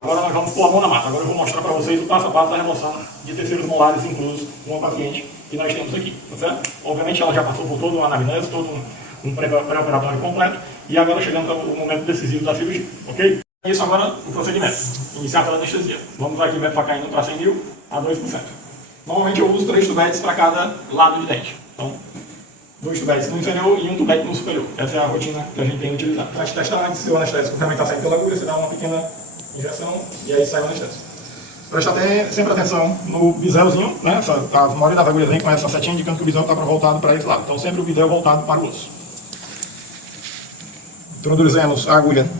Agora nós vamos pôr a mão na massa. Agora eu vou mostrar para vocês o passo a passo da remoção de terceiros molares inclusos com uma paciente que nós temos aqui, tá certo? Obviamente ela já passou por toda uma anamnese, todo um pré-operatório completo e agora chegamos ao momento decisivo da cirurgia, ok? Isso agora o procedimento, iniciar pela anestesia. Vamos aqui metfacaína para 100 mil a 2%. Normalmente eu uso 3 tubetes para cada lado de dente. Então, 2 tubetes no inferior e 1 tubete no superior. Essa é a rotina que a gente tem utilizado. Para testar antes se o anestésico também está saindo pela agulha, você dá uma pequena injeção e aí sai o anestésico. Presta sempre atenção no biselzinho, né? A maioria das agulhas vem com essa setinha indicando que o bisel está voltado para esse lado. Então sempre o bisel voltado para o osso. Introduzimos a agulha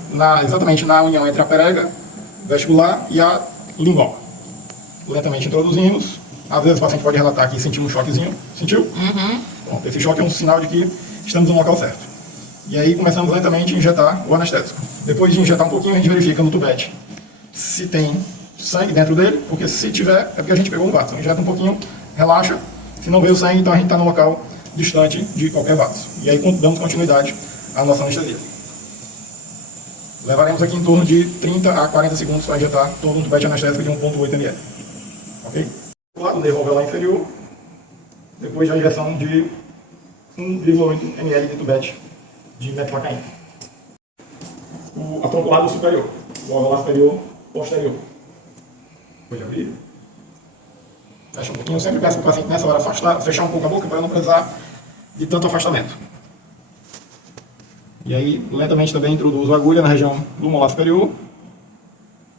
exatamente na união entre a perega vestibular e a lingual. Lentamente introduzimos. Às vezes o paciente pode relatar que sentiu um choquezinho. Sentiu? Uhum. Bom, esse choque é um sinal de que estamos no local certo. E aí começamos lentamente a injetar o anestésico. Depois de injetar um pouquinho, a gente verifica no tubete se tem sangue dentro dele, porque se tiver, é porque a gente pegou um vaso. Injeta um pouquinho, relaxa. Se não veio sangue, então a gente está no local distante de qualquer vaso. E aí damos continuidade à nossa anestesia. Levaremos aqui em torno de 30 a 40 segundos para injetar todo um tubete anestésico de 1,8 ml. Ok? Do lado do nervo alveolar inferior, depois da injeção de 1,8 ml de tubete de metfacaína. A tronculado superior, o alveolar superior posterior. Pode abrir. Fecha um pouquinho. Eu sempre peço para o paciente nessa hora afastar, fechar um pouco a boca para não precisar de tanto afastamento. E aí, lentamente também introduzo a agulha na região do molar superior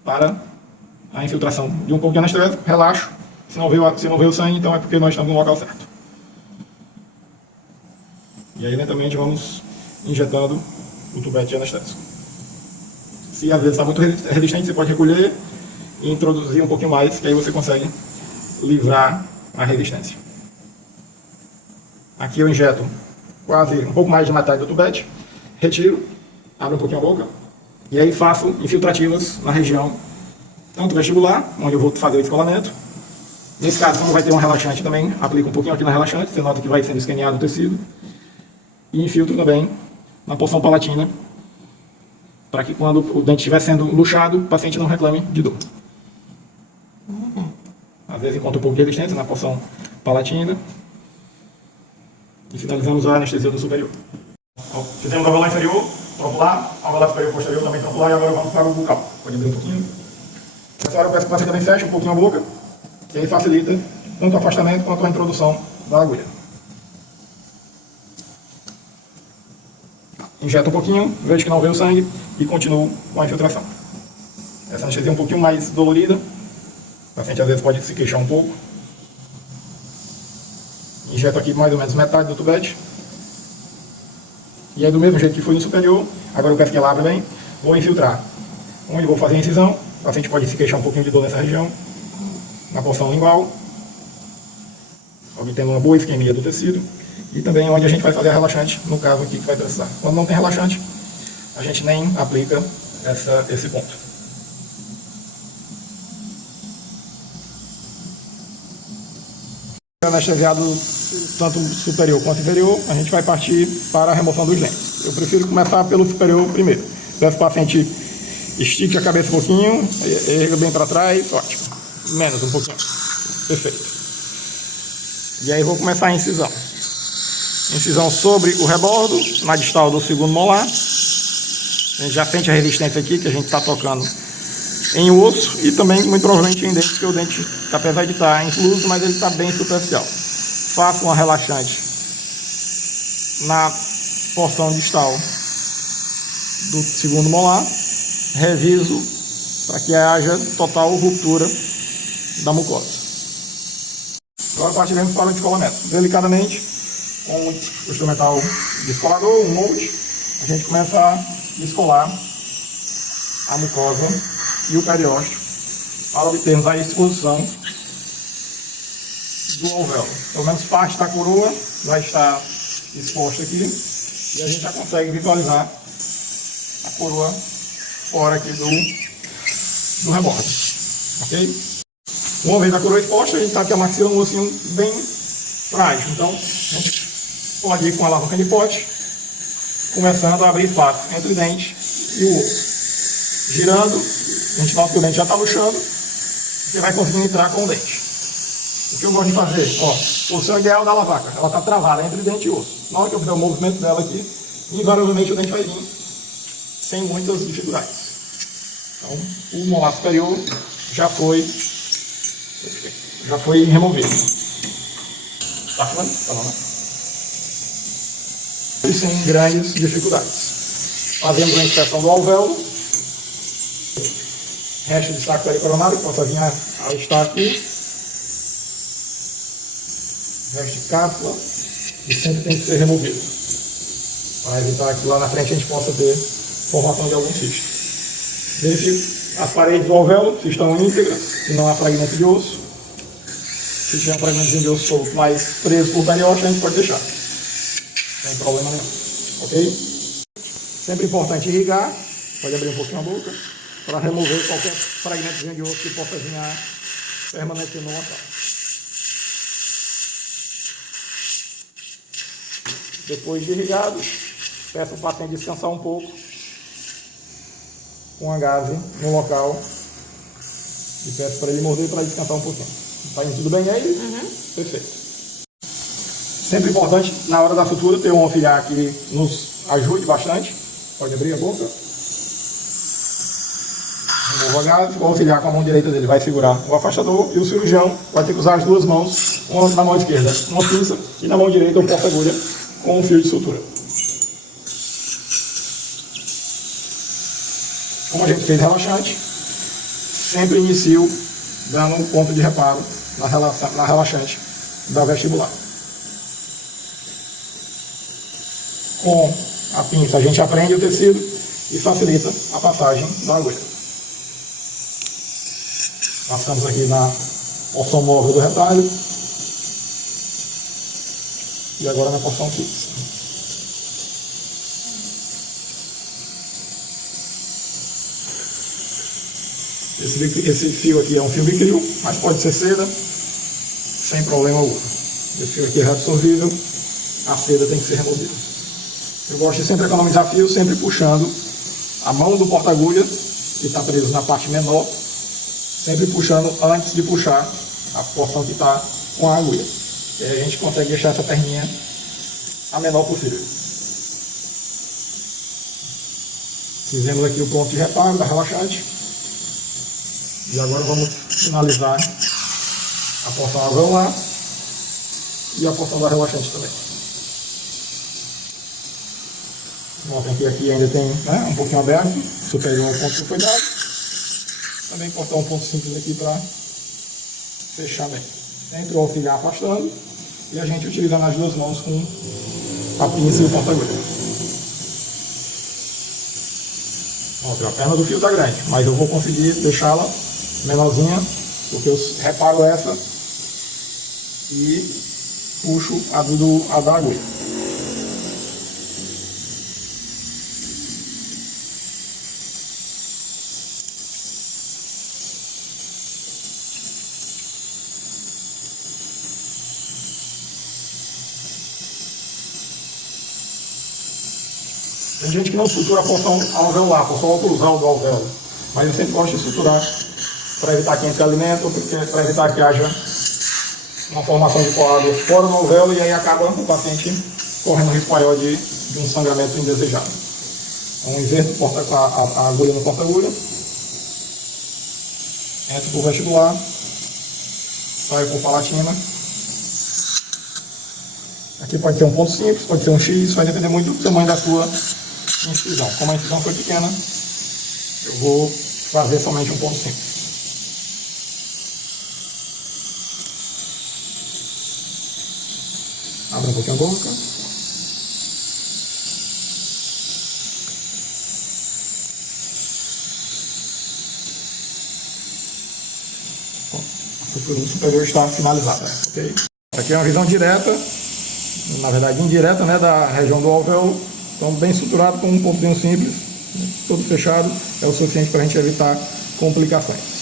para a infiltração de um pouco de anestésico. Relaxo. Se não veio sangue, então é porque nós estamos no local certo. E aí, lentamente, vamos injetando o tubete de anestésico. Se às vezes está muito resistente, você pode recolher e introduzir um pouquinho mais, que aí você consegue livrar a resistência. Aqui eu injeto quase um pouco mais de metade do tubete, retiro, abro um pouquinho a boca, e aí faço infiltrativas na região, tanto vestibular, onde eu vou fazer o descolamento. Nesse caso, como vai ter um relaxante também, aplico um pouquinho aqui no relaxante, você nota que vai sendo escaneado o tecido. E infiltro também na porção palatina, para que quando o dente estiver sendo luxado, o paciente não reclame de dor. Às vezes encontra um pouco de resistência na porção palatina. E finalizamos a anestesia do superior. Então, fizemos o alveolar inferior, troncular, alveolar superior posterior também troncular, e agora vamos para o bucal. Pode abrir um pouquinho. Nessa hora eu peço que o paciente também feche um pouquinho a boca, que aí facilita tanto o afastamento quanto a introdução da agulha. Injeto um pouquinho, vejo que não veio sangue e continuo com a infiltração. Essa anestesia é um pouquinho mais dolorida. O paciente às vezes pode se queixar um pouco. Injeto aqui mais ou menos metade do tubete. E aí do mesmo jeito que foi no superior, agora eu peço que ela abra bem, vou infiltrar. Onde vou fazer a incisão, o paciente pode se queixar um pouquinho de dor nessa região. Na porção lingual, obtendo uma boa isquemia do tecido. E também onde a gente vai fazer a relaxante, no caso aqui que vai precisar. Quando não tem relaxante, a gente nem aplica esse ponto. Anestesiado tanto superior quanto inferior, a gente vai partir para a remoção dos dentes. Eu prefiro começar pelo superior primeiro. Peço o paciente estique a cabeça um pouquinho, erga bem para trás, ótimo. Menos um pouquinho. Perfeito. E aí vou começar a incisão. Incisão sobre o rebordo, na distal do segundo molar. A gente já sente a resistência aqui, que a gente está tocando em osso e também muito provavelmente em dente, porque o dente, apesar de estar incluso, mas ele está bem superficial. Faço uma relaxante na porção distal do segundo molar, reviso para que haja total ruptura da mucosa. Agora partiremos para o descolamento. Delicadamente, com o instrumental descolador, um molde, a gente começa a descolar a mucosa e o periósteo para obtermos a exposição do alvéolo. Pelo menos parte da coroa vai estar exposta aqui e a gente já consegue visualizar a coroa fora aqui do rebordo. Ok? Uma vez a coroa exposta, a gente está aqui a maxila, um ossinho bem frágil. Então, a gente pode ir com a alavanca de pote, começando a abrir espaço entre o dente e o osso, girando A gente nota que o dente já está luxando, você vai conseguir entrar com o dente. O que eu gosto de fazer, ó, posição ideal da lavaca, ela está travada entre dente e osso. Na hora que eu fizer o movimento dela aqui, invariavelmente o dente vai vir sem muitas dificuldades. Então, o molar superior já foi removido. Tá falando? Tá bom, né? E sem grandes dificuldades. Fazemos a inspeção do alvéolo. Resto de saco pericoronário, que possa vir a estar aqui. Resto de cápsula. E sempre tem que ser removido. Para evitar que lá na frente a gente possa ter formação de algum cisto. Verifique as paredes do alvéolo, se estão íntegras, se não há fragmento de osso. Se tiver um fragmento de osso solto, mas preso por perioste, a gente pode deixar. Sem problema nenhum. Ok? Sempre importante irrigar, pode abrir um pouquinho a boca, para remover qualquer fragmento de osso que possa vir a permanecer no local. Depois de irrigado, peço ao paciente descansar um pouco com a gaze no local e peço para ele morder para descansar um pouquinho. Está indo tudo bem aí? Uhum. Perfeito. Sempre importante, na hora da sutura, ter um auxiliar que nos ajude bastante. Pode abrir a boca. Remova a gaze. O auxiliar com a mão direita dele vai segurar o afastador e o cirurgião vai ter que usar as duas mãos, uma na mão esquerda, uma pinça, e na mão direita um porta-agulha com um fio de sutura. Como a gente fez relaxante, sempre inicio dando um ponto de reparo na relaxante da vestibular. Com a pinça a gente aprende o tecido e facilita a passagem da agulha. Passamos aqui na porção móvel do retalho e agora na porção fixa. Esse fio aqui é um fio Vicryl, mas pode ser seda, sem problema algum. Esse fio aqui é reabsorvível, a seda tem que ser removida. Eu gosto de sempre economizar fio, sempre puxando a mão do porta-agulha, que está preso na parte menor, sempre puxando antes de puxar a porção que está com a agulha. E aí a gente consegue deixar essa perninha a menor possível. Fizemos aqui o ponto de reparo da relaxante. E agora vamos finalizar a porção alveolar e a porção da relaxante também. Notem que aqui ainda tem, né, um pouquinho aberto, superior ao ponto que foi dado. Também cortar um ponto simples aqui para fechar bem. Sempre o auxiliar afastando e a gente utilizando as duas mãos com a pinça e o porta-agulha. A perna do fio está grande, mas eu vou conseguir deixá-la menorzinha, porque eu reparo essa e puxo a da agulha. Tem gente que não sutura a porção alveolar, a porção oclusal do alvéolo, mas eu sempre gosto de suturar para evitar que entre alimento, para evitar que haja uma formação de coágulo fora do alvéolo e aí acaba o paciente correndo risco maior de um sangramento indesejado. Então inverto a agulha no porta-agulha, entro por vestibular, saio por palatina. Aqui pode ser um ponto simples, pode ser um X, isso vai depender muito do tamanho da sua incisão. Como a incisão foi pequena, eu vou fazer somente um ponto simples. Abra um pouquinho a boca. A sutura superior está finalizada. Okay? Aqui é uma visão direta, na verdade indireta, né, da região do alvéolo. Então bem estruturado com um pontinho simples, todo fechado, é o suficiente para a gente evitar complicações.